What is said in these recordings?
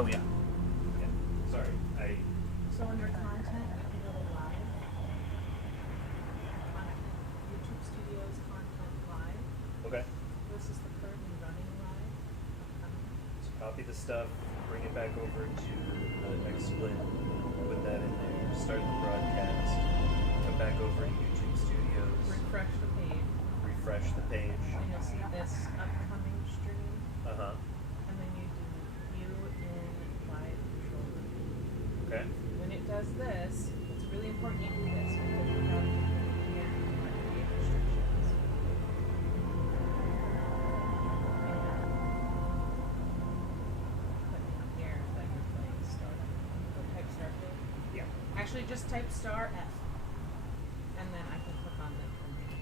Oh yeah. Yeah. Sorry. So under content, you can go to live. Content, YouTube Studios content live. Okay. This is the currently running live. So copy the stuff, bring it back over to the XSplit, put that in there, start the broadcast, come back over to YouTube Studios, Refresh the page. refresh the page. And you'll see this upcoming stream. Uh-huh. And then you do view in live control room. Okay. When it does this, it's really important you do this because without it, you can't create restrictions. Put down here that you're playing Starfield. Go type Starfield. Yeah. Actually, just type star F. And then I can click on it from here.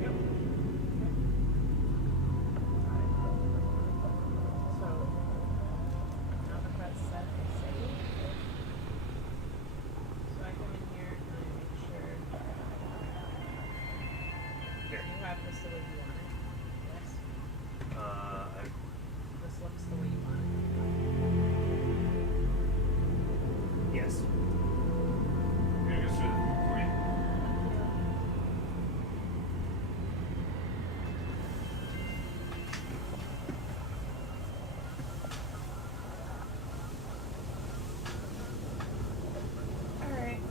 Yep. So, now that that's set and saved, so I come in here and I make sure Here. you have this the way you want it. Yes. This looks the way you want it. Yes. You're gonna go through the recording. Alright.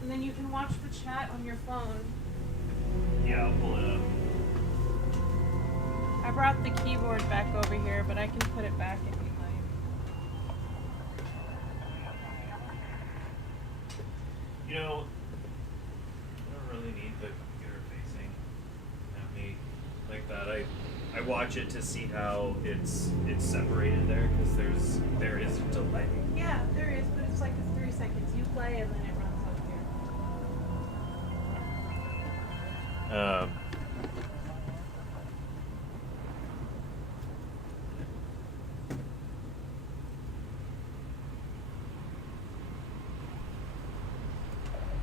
And then you can watch the chat on your phone. Yeah, I'll pull it up. I brought the keyboard back over here, but I can put it back if you'd like. You know, I don't really need the computer facing at me like that. I watch it to see how it's separated there because there is a delay. Yeah, there is, but it's like it's 3 seconds. You play and then it runs up here.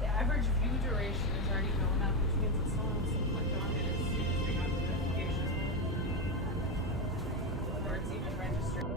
The average view duration is already going up, which means that someone wants to click on it as soon as they have the notification. Or it's even registered.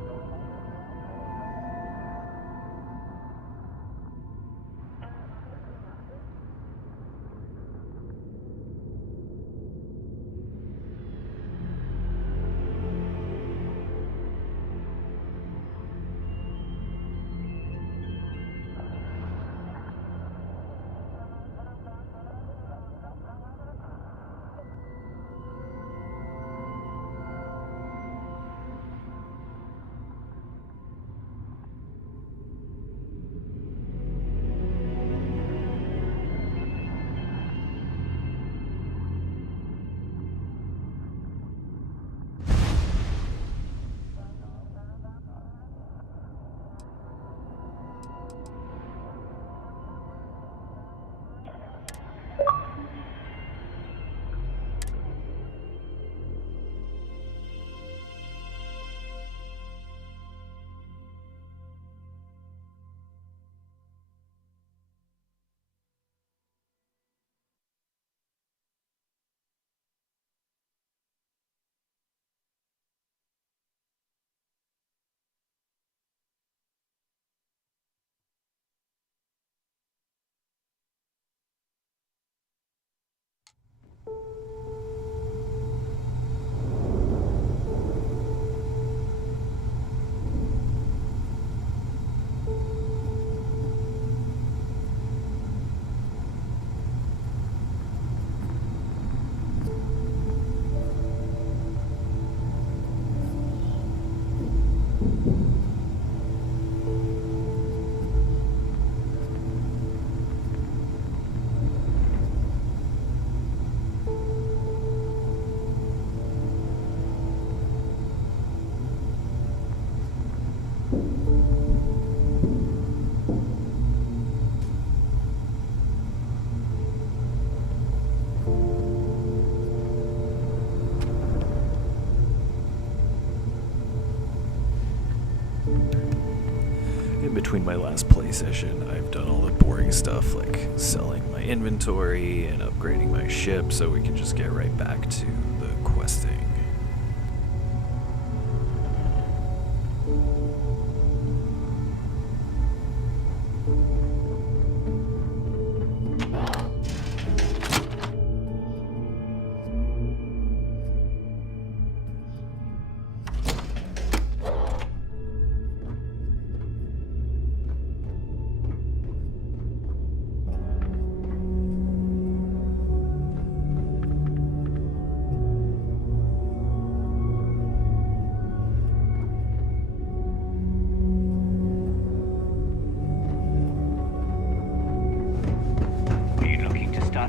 between my last play session, I've done all the boring stuff like selling my inventory and upgrading my ship so we can just get right back to the questing.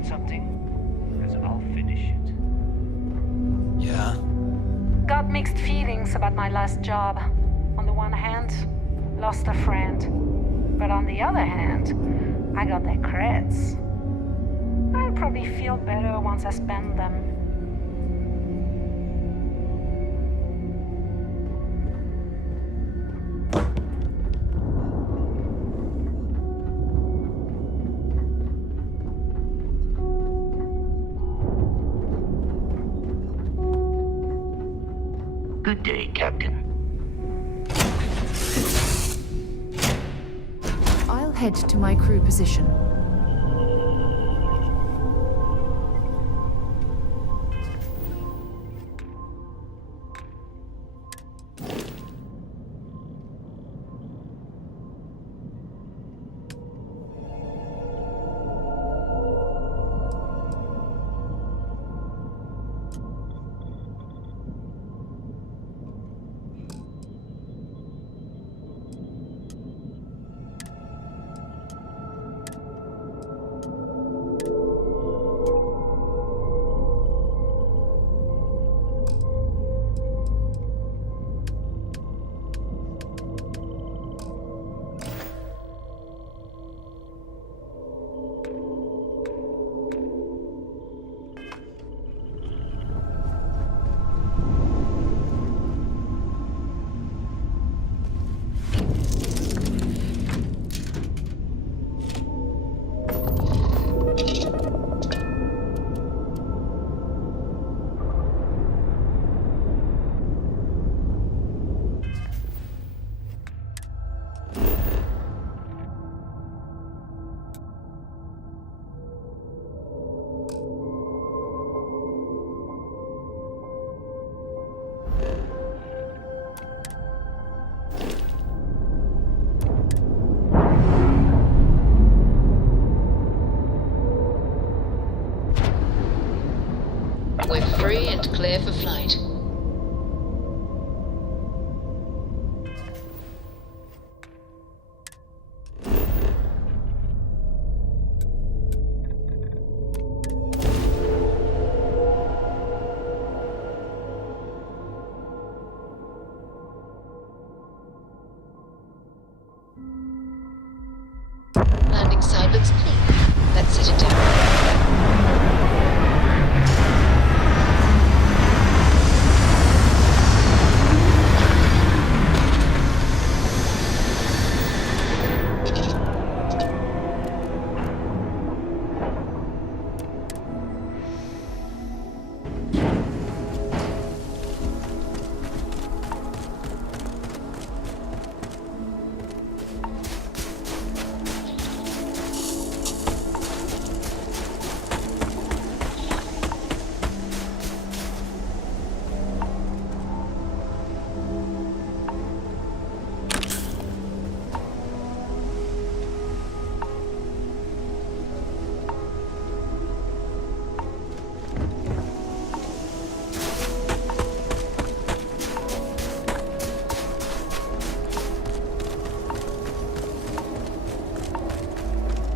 Something? Because I'll finish it. Yeah? Got mixed feelings about my last job. On the one hand, lost a friend. But on the other hand, I got their creds. I'll probably feel better once I spend them. Good day, Captain. I'll head to my crew position. We're free and clear for flight. Landing side looks clean. Let's set it down.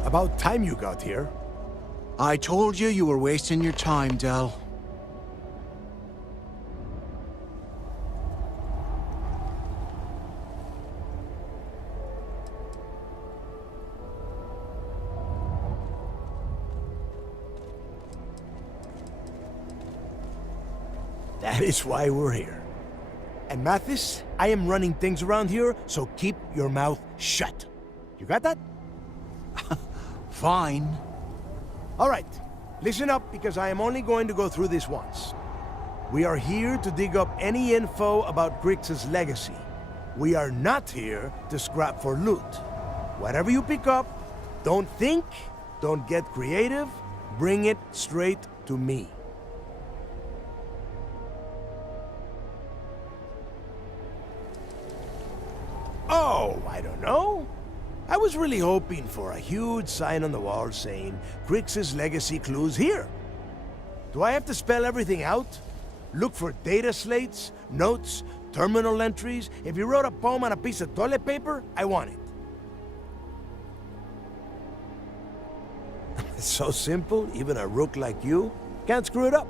About time you got here. I told you were wasting your time, Del. That is why we're here. And Mathis, I am running things around here, so keep your mouth shut. You got that? Fine. All right. Listen up, because I am only going to go through this once. We are here to dig up any info about Grix's legacy. We are not here to scrap for loot. Whatever you pick up, don't think, don't get creative, bring it straight to me. Oh, I don't know. I was really hoping for a huge sign on the wall saying, Grix's legacy clues here. Do I have to spell everything out? Look for data slates, notes, terminal entries? If you wrote a poem on a piece of toilet paper, I want it. It's so simple, even a rook like you can't screw it up.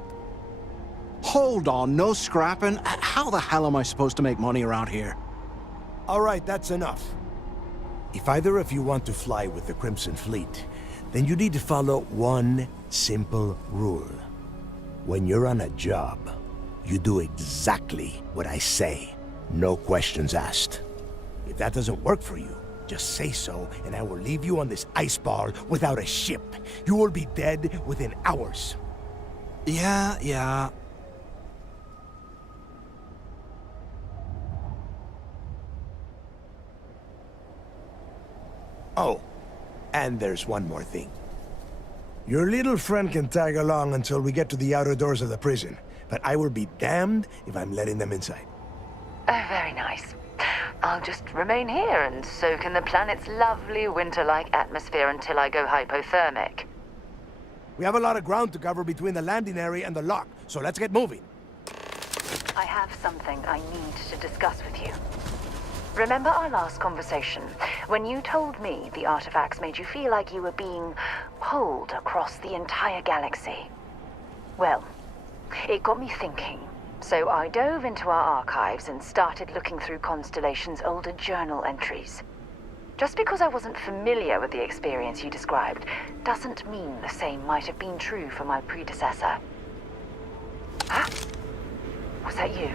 Hold on, no scrapping. How the hell am I supposed to make money around here? All right, that's enough. If either of you want to fly with the Crimson Fleet, then you need to follow one simple rule. When you're on a job, you do exactly what I say. No questions asked. If that doesn't work for you, just say so, and I will leave you on this ice ball without a ship. You will be dead within hours. Yeah. Oh, and there's one more thing. Your little friend can tag along until we get to the outer doors of the prison, but I will be damned if I'm letting them inside. Oh, very nice. I'll just remain here and soak in the planet's lovely winter-like atmosphere until I go hypothermic. We have a lot of ground to cover between the landing area and the lock, so let's get moving. I have something I need to discuss with you. Remember our last conversation, when you told me the artifacts made you feel like you were being pulled across the entire galaxy? Well, it got me thinking, so I dove into our archives and started looking through Constellation's older journal entries. Just because I wasn't familiar with the experience you described, doesn't mean the same might have been true for my predecessor. Huh? Was that you?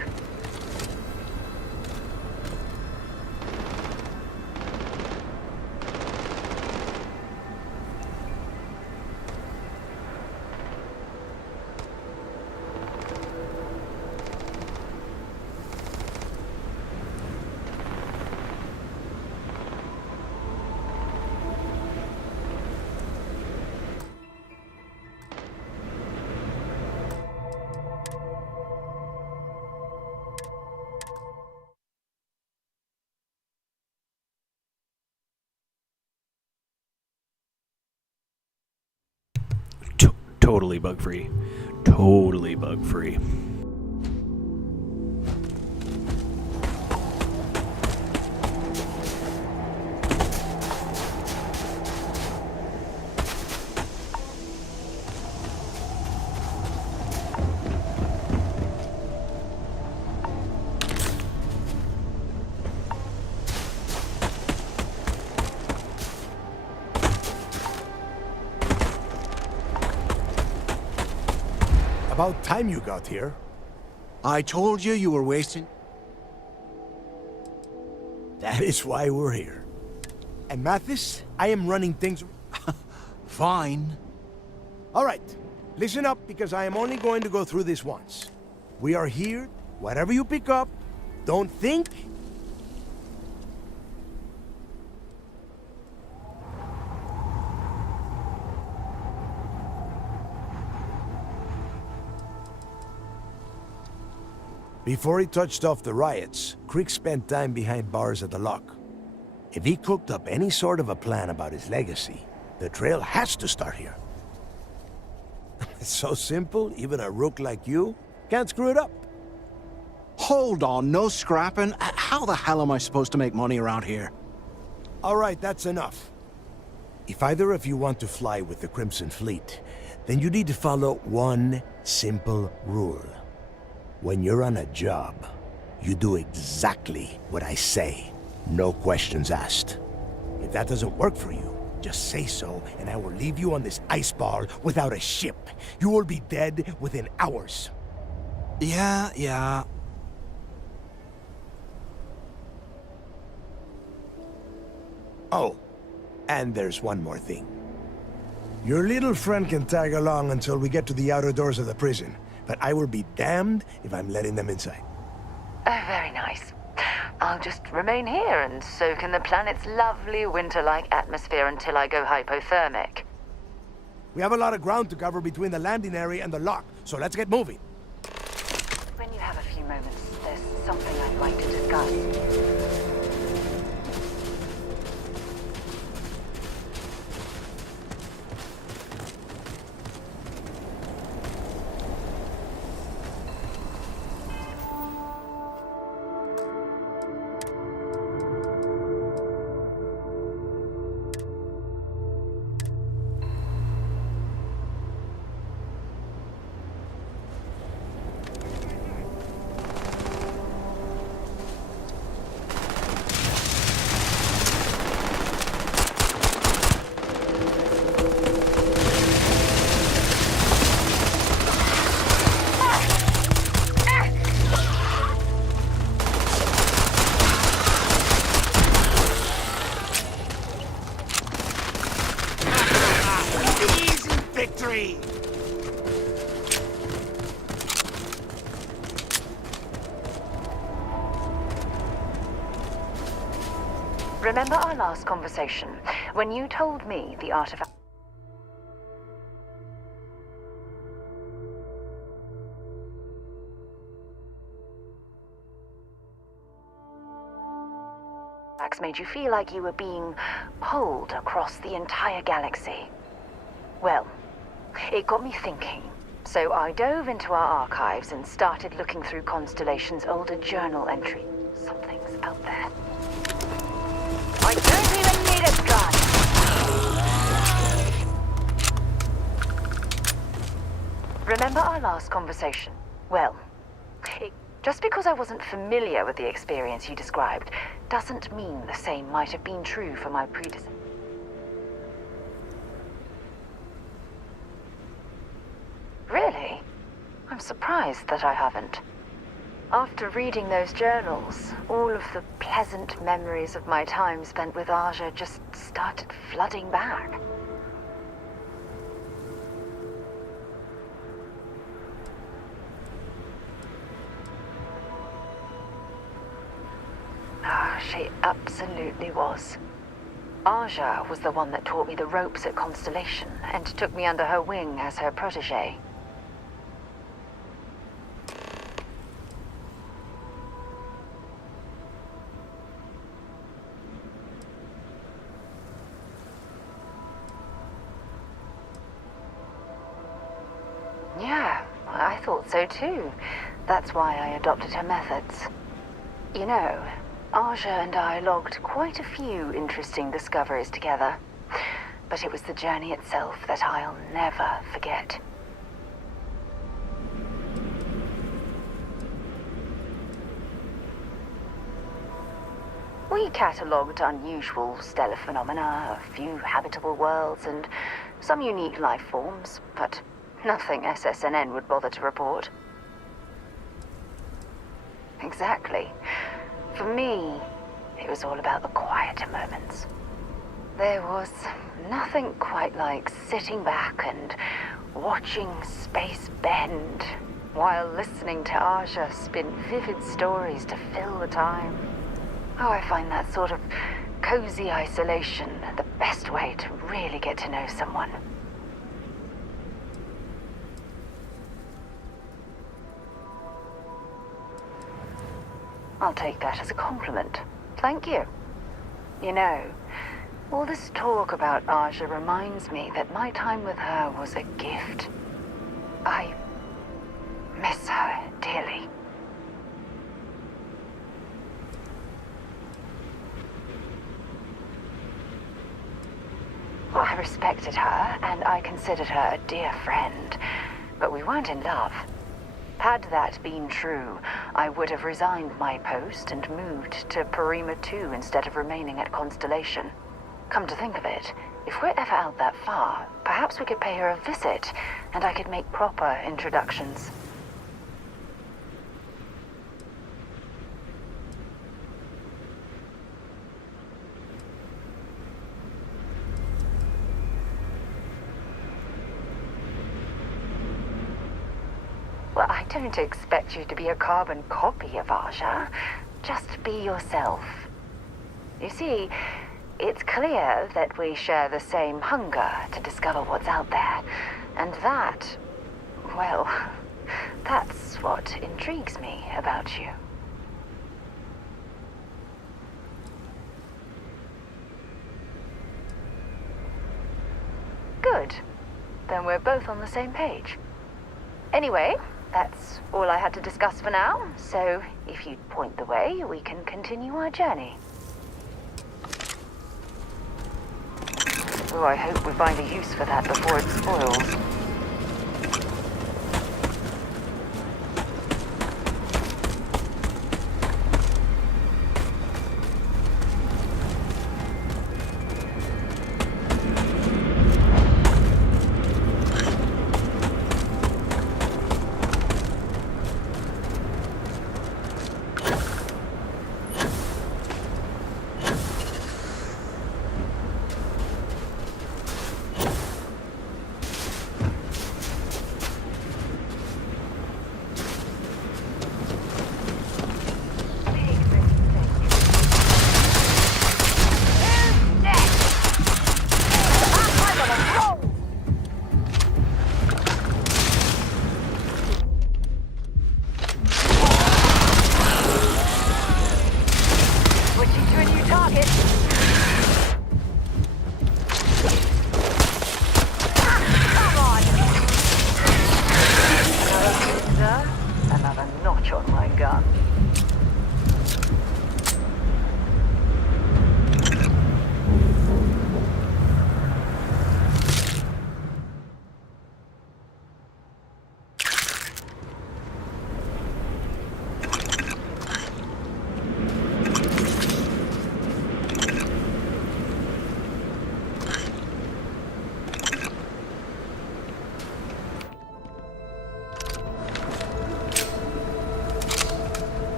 Totally bug free. Totally bug free. About time you got here. I told you were wasting... That is why we're here. And Mathis, I am running things... Fine. All right, listen up, because I am only going to go through this once. We are here, whatever you pick up, don't think. Before he touched off the riots, Crick spent time behind bars at the lock. If he cooked up any sort of a plan about his legacy, the trail has to start here. It's so simple, even a rook like you can't screw it up. Hold on, no scrapping. How the hell am I supposed to make money around here? All right, that's enough. If either of you want to fly with the Crimson Fleet, then you need to follow one simple rule. When you're on a job, you do exactly what I say. No questions asked. If that doesn't work for you, just say so, and I will leave you on this ice ball without a ship. You will be dead within hours. Yeah. Oh, And there's one more thing. Your little friend can tag along until we get to the outer doors of the prison, but I will be damned if I'm letting them inside. Oh, very nice. I'll just remain here and soak in the planet's lovely winter-like atmosphere until I go hypothermic. We have a lot of ground to cover between the landing area and the lock, so let's get moving. When you have a few moments, there's something I'd like to discuss. Victory! Remember our last conversation, when you told me the artifact made you feel like you were being pulled across the entire galaxy? Well, it got me thinking. So I dove into our archives and started looking through Constellation's older journal entry. Something's out there. I don't even need a gun! Remember our last conversation? Well, just because I wasn't familiar with the experience you described doesn't mean the same might have been true for my predecessor. Really? I'm surprised that I haven't. After reading those journals, all of the pleasant memories of my time spent with Aja just started flooding back. She absolutely was. Aja was the one that taught me the ropes at Constellation and took me under her wing as her protege. Yeah, I thought so too. That's why I adopted her methods. You know, Aja and I logged quite a few interesting discoveries together. But it was the journey itself that I'll never forget. We catalogued unusual stellar phenomena, a few habitable worlds, and some unique life forms, but nothing SSNN would bother to report. Exactly. For me, it was all about the quieter moments. There was nothing quite like sitting back and watching space bend while listening to Aja spin vivid stories to fill the time. Oh, I find that sort of cozy isolation the best way to really get to know someone. I'll take that as a compliment. Thank you. You know, all this talk about Aja reminds me that my time with her was a gift. I miss her dearly. I respected her, and I considered her a dear friend, but we weren't in love. Had that been true, I would have resigned my post and moved to Parima 2 instead of remaining at Constellation. Come to think of it, if we're ever out that far, perhaps we could pay her a visit, and I could make proper introductions. I don't expect you to be a carbon copy of Aja. Just be yourself. You see, it's clear that we share the same hunger to discover what's out there. And that, well, that's what intrigues me about you. Good. Then we're both on the same page. Anyway, that's all I had to discuss for now, so if you'd point the way, we can continue our journey. Oh, I hope we find a use for that before it spoils.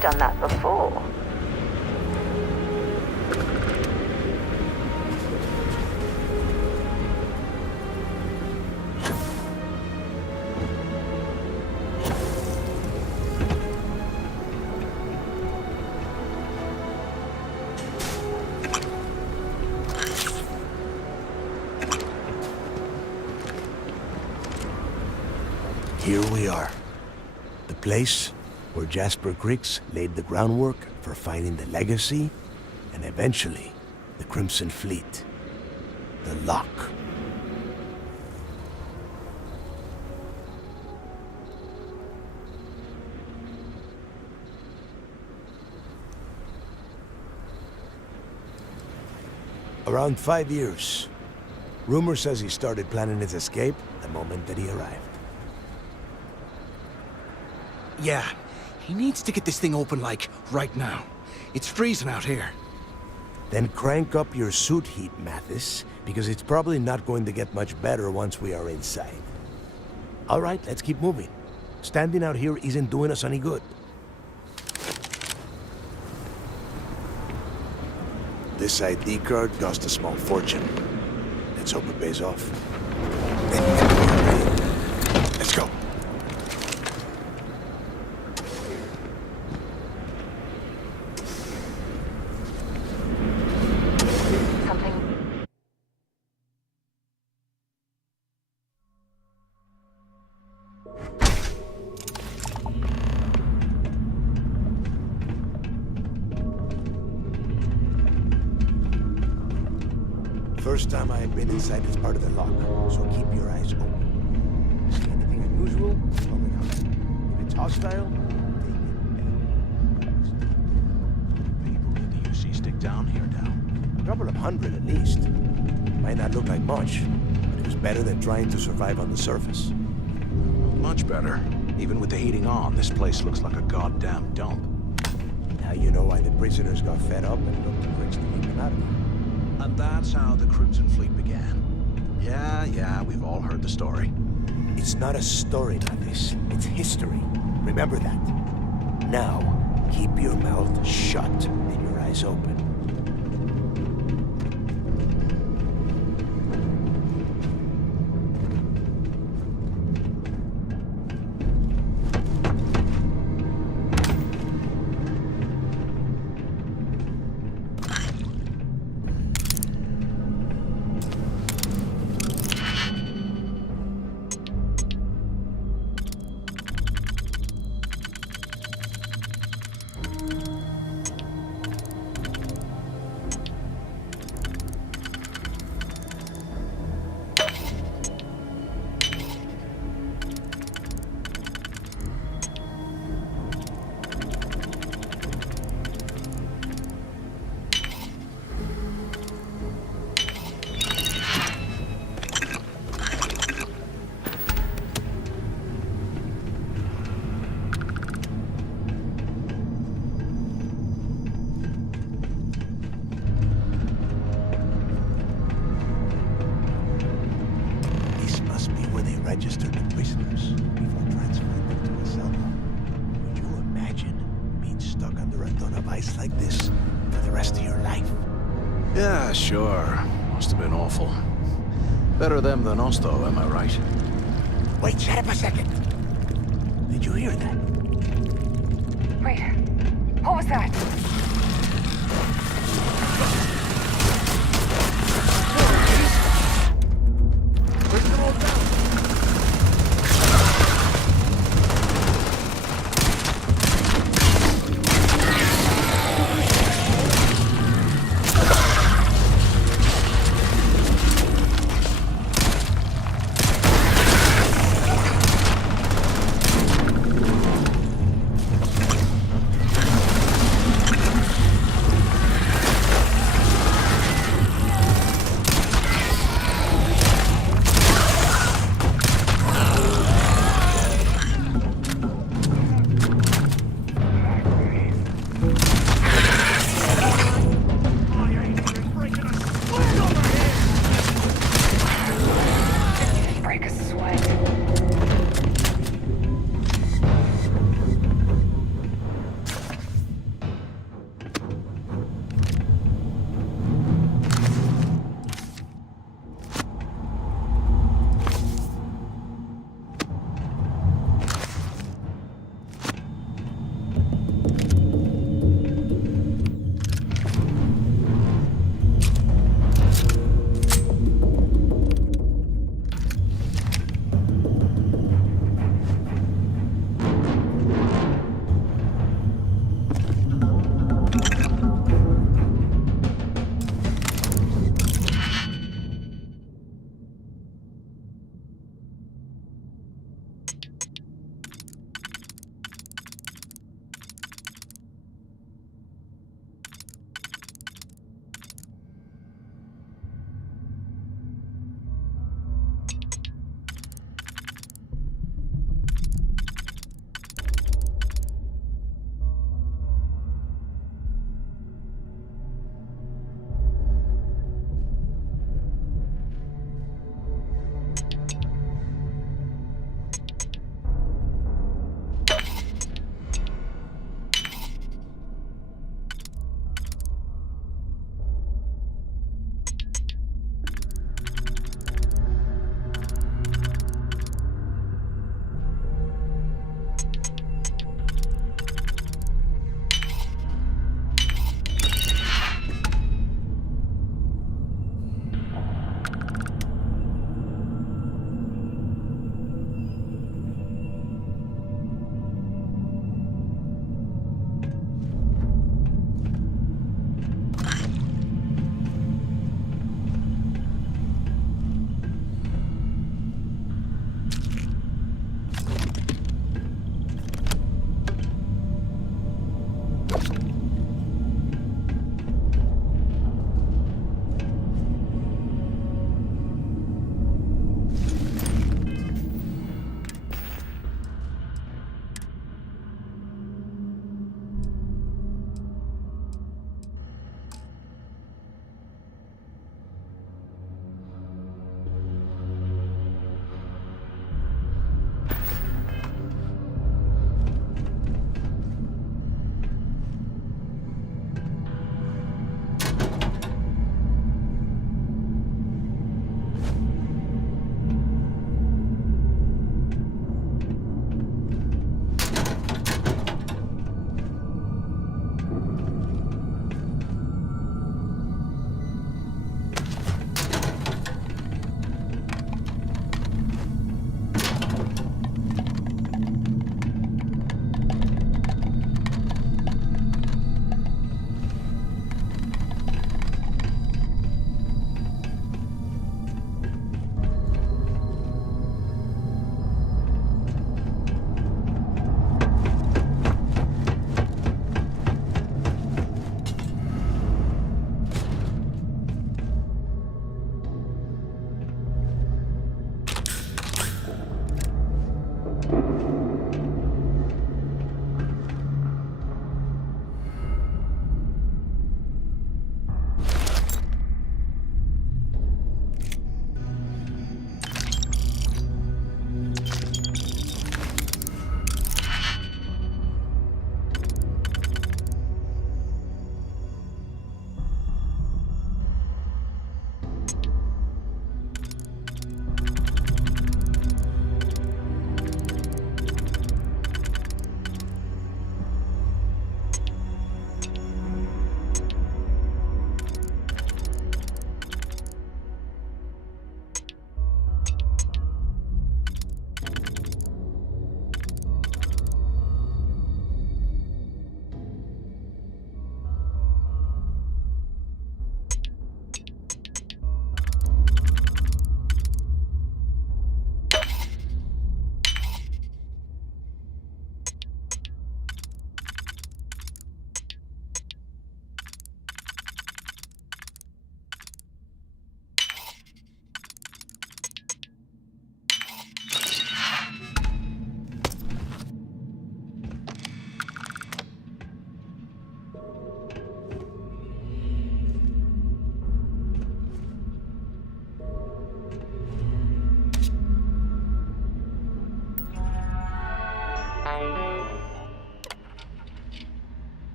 Done that before. Here we are. The place where Jasper Griggs laid the groundwork for finding the legacy and eventually the Crimson Fleet. The Lock. Around 5 years. Rumor says he started planning his escape the moment that he arrived. Yeah, he needs to get this thing open, like, right now. It's freezing out here. Then crank up your suit heat, Mathis, because it's probably not going to get much better once we are inside. All right, let's keep moving. Standing out here isn't doing us any good. This ID card cost a small fortune. Let's hope it pays off. Let's go. First time I have been inside this part of the lock, so keep your eyes open. See anything unusual? Call it out. If it's hostile, take it. People did the UC stick down here now? A couple of hundred at least. Might not look like much, but it was better than trying to survive on the surface. Much better. Even with the heating on, this place looks like a goddamn dump. Now you know why the prisoners got fed up and looked to Griggs to keep them out of here. And that's how the Crimson Fleet began. Yeah, we've all heard the story. It's not a story, Mathis. It's history. Remember that. Now, keep your mouth shut and your eyes open. Registered the prisoners before transferring them to a cell block. Would you imagine being stuck under a ton of ice like this for the rest of your life? Yeah, sure. Must have been awful. Better them than us, though, am I right? Wait, shut up a second. Did you hear that? Wait, what was that? Bring them all down.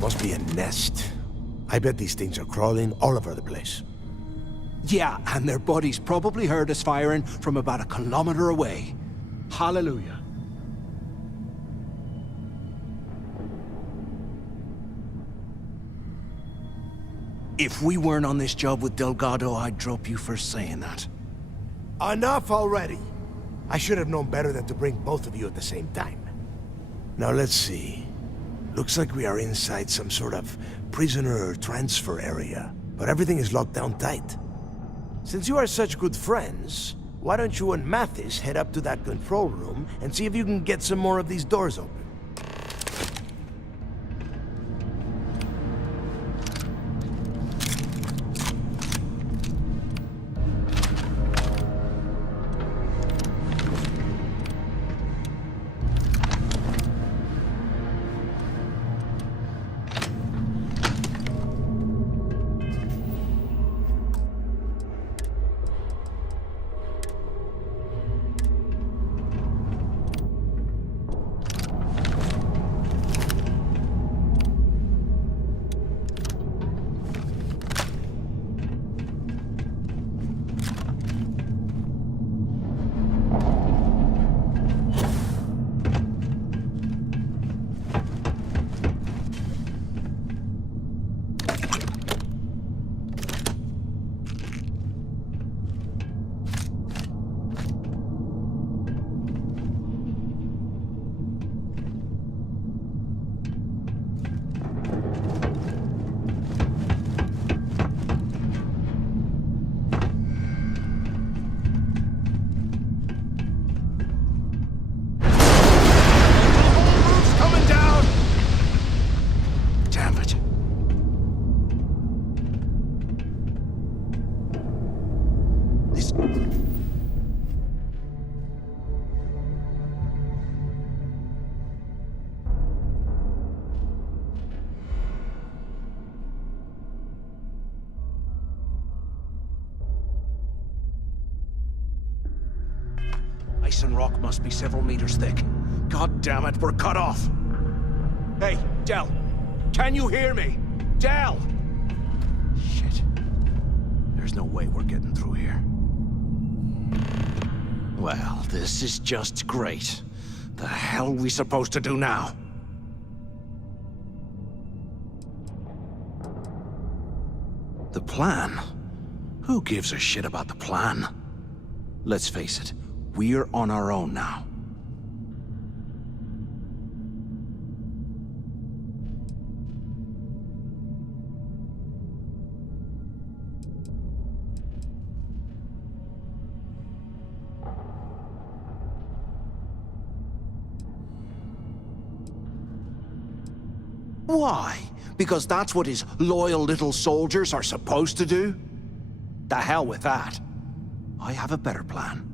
Must be a nest. I bet these things are crawling all over the place. Yeah, and their buddies probably heard us firing from about a kilometer away. Hallelujah. If we weren't on this job with Delgado, I'd drop you for saying that. Enough already! I should have known better than to bring both of you at the same time. Now let's see. Looks like we are inside some sort of prisoner transfer area, but everything is locked down tight. Since you are such good friends, why don't you and Mathis head up to that control room and see if you can get some more of these doors open? Ice and rock must be several meters thick. God damn it, we're cut off! Hey, Del! Can you hear me? Del! Shit. There's no way we're getting through here. Well, this is just great. The hell are we supposed to do now? The plan? Who gives a shit about the plan? Let's face it, we're on our own now. Why? Because that's what his loyal little soldiers are supposed to do? The hell with that. I have a better plan.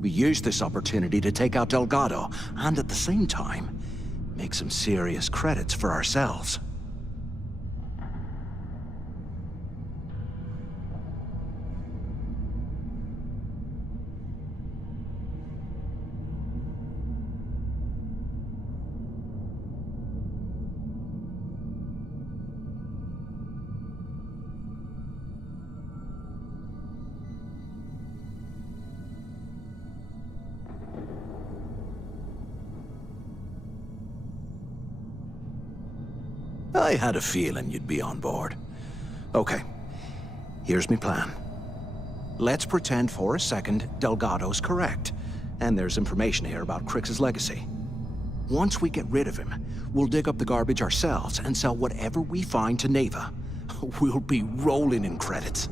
We use this opportunity to take out Delgado, and at the same time, make some serious credits for ourselves. I had a feeling you'd be on board. Okay, here's my plan. Let's pretend for a second Delgado's correct, and there's information here about Crix's legacy. Once we get rid of him, we'll dig up the garbage ourselves and sell whatever we find to Neva. We'll be rolling in credits.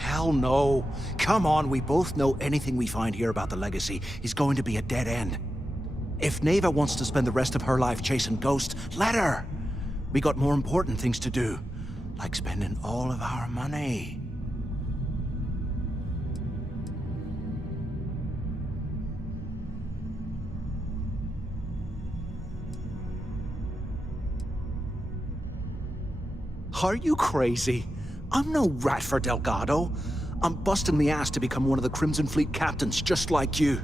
Hell no. Come on, we both know anything we find here about the legacy is going to be a dead end. If Neva wants to spend the rest of her life chasing ghosts, let her. We got more important things to do, like spending all of our money. Are you crazy? I'm no rat for Delgado. I'm busting the ass to become one of the Crimson Fleet captains, just like you.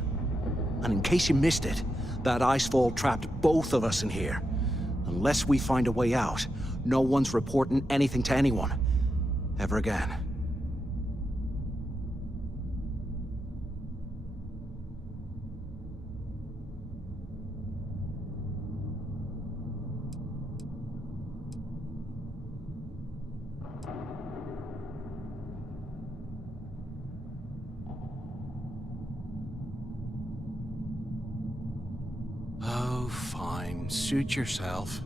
And in case you missed it, that icefall trapped both of us in here. Unless we find a way out, no one's reporting anything to anyone. Ever again. Oh, fine. Suit yourself.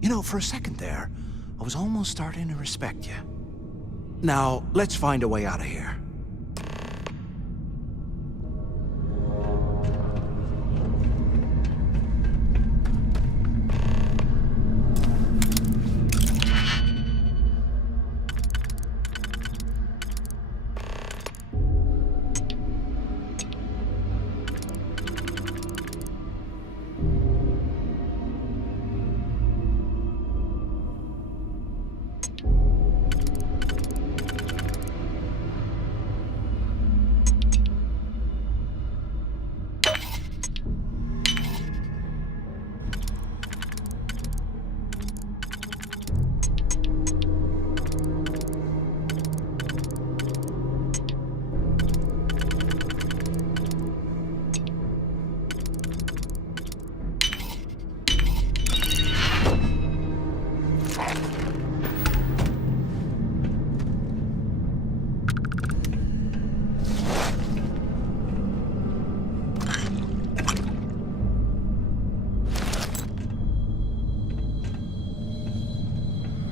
You know, for a second there, I was almost starting to respect you. Now, let's find a way out of here.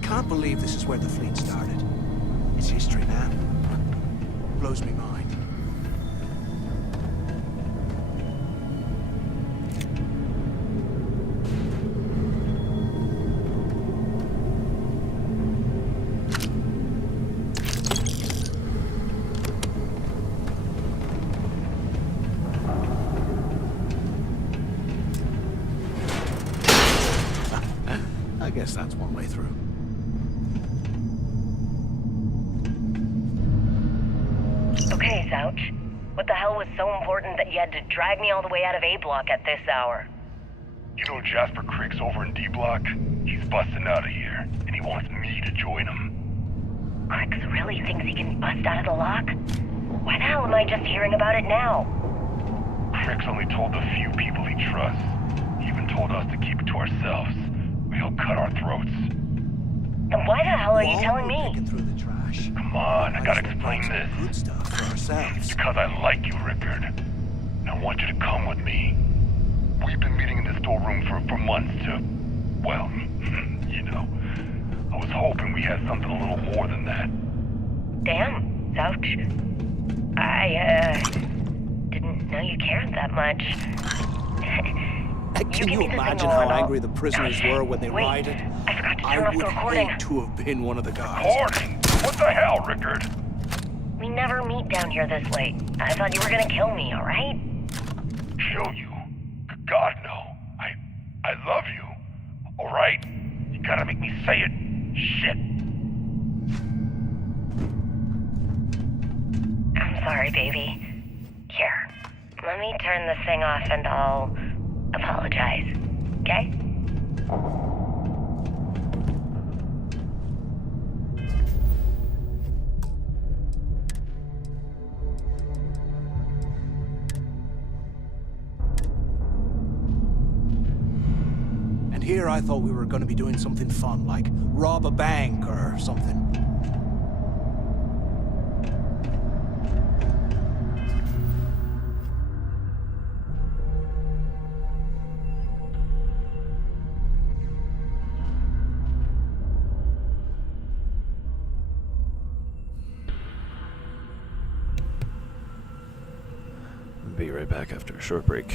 Can't believe this is where the fleet started. It's history, man. Blows me mind. I guess that's one way through. Okay, Zouch. What the hell was so important that you had to drag me all the way out of A Block at this hour? You know Jasper Creek's over in D Block? He's busting out of here, and he wants me to join him. Crix really thinks he can bust out of the lock? Why the hell am I just hearing about it now? Crix only told the few people he trusts. He even told us to keep it to ourselves, or he'll cut our throats. Then why the hell are you telling me? Through the trash. Come on, I gotta explain this. Good stuff for ourselves. Because I like you, Rickard. And I want you to come with me. We've been meeting in the storeroom for months to, well, you know. I was hoping we had something a little more than that. Damn, Zouch. I, didn't know you cared that much. Can you imagine how angry the prisoners were when they rioted? I forgot to turn off the recording. Hate to have been one of the guys. Recording? What the hell, Rickard? We never meet down here this late. I thought you were gonna kill me, alright? Kill you? God, no. I love you. Alright? You gotta make me say it. Shit. I'm sorry, baby. Here. Let me turn this thing off and I'll apologize. Okay? And here I thought we were going to be doing something fun, like rob a bank or something. Be right back after a short break.